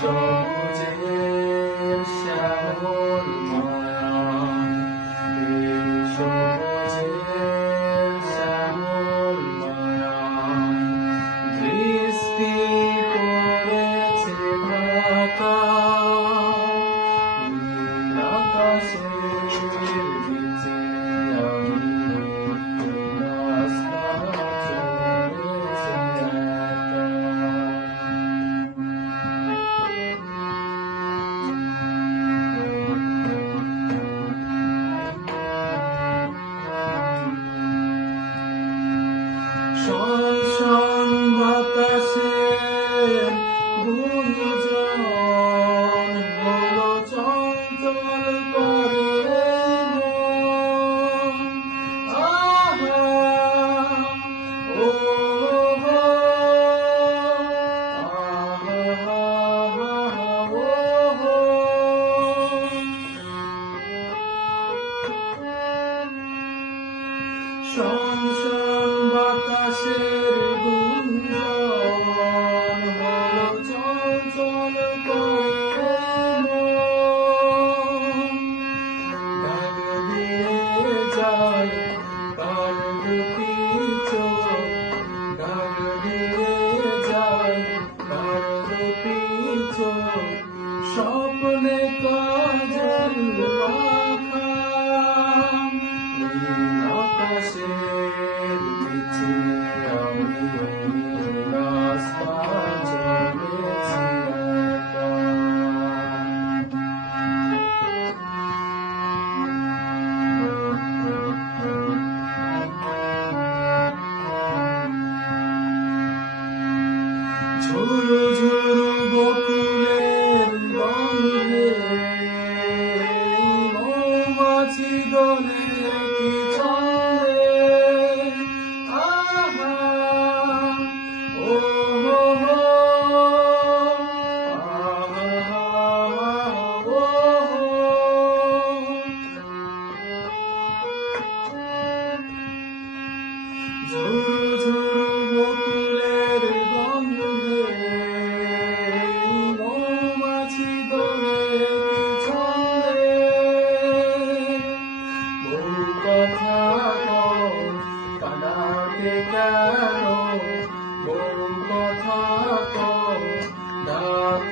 sol.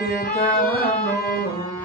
কেন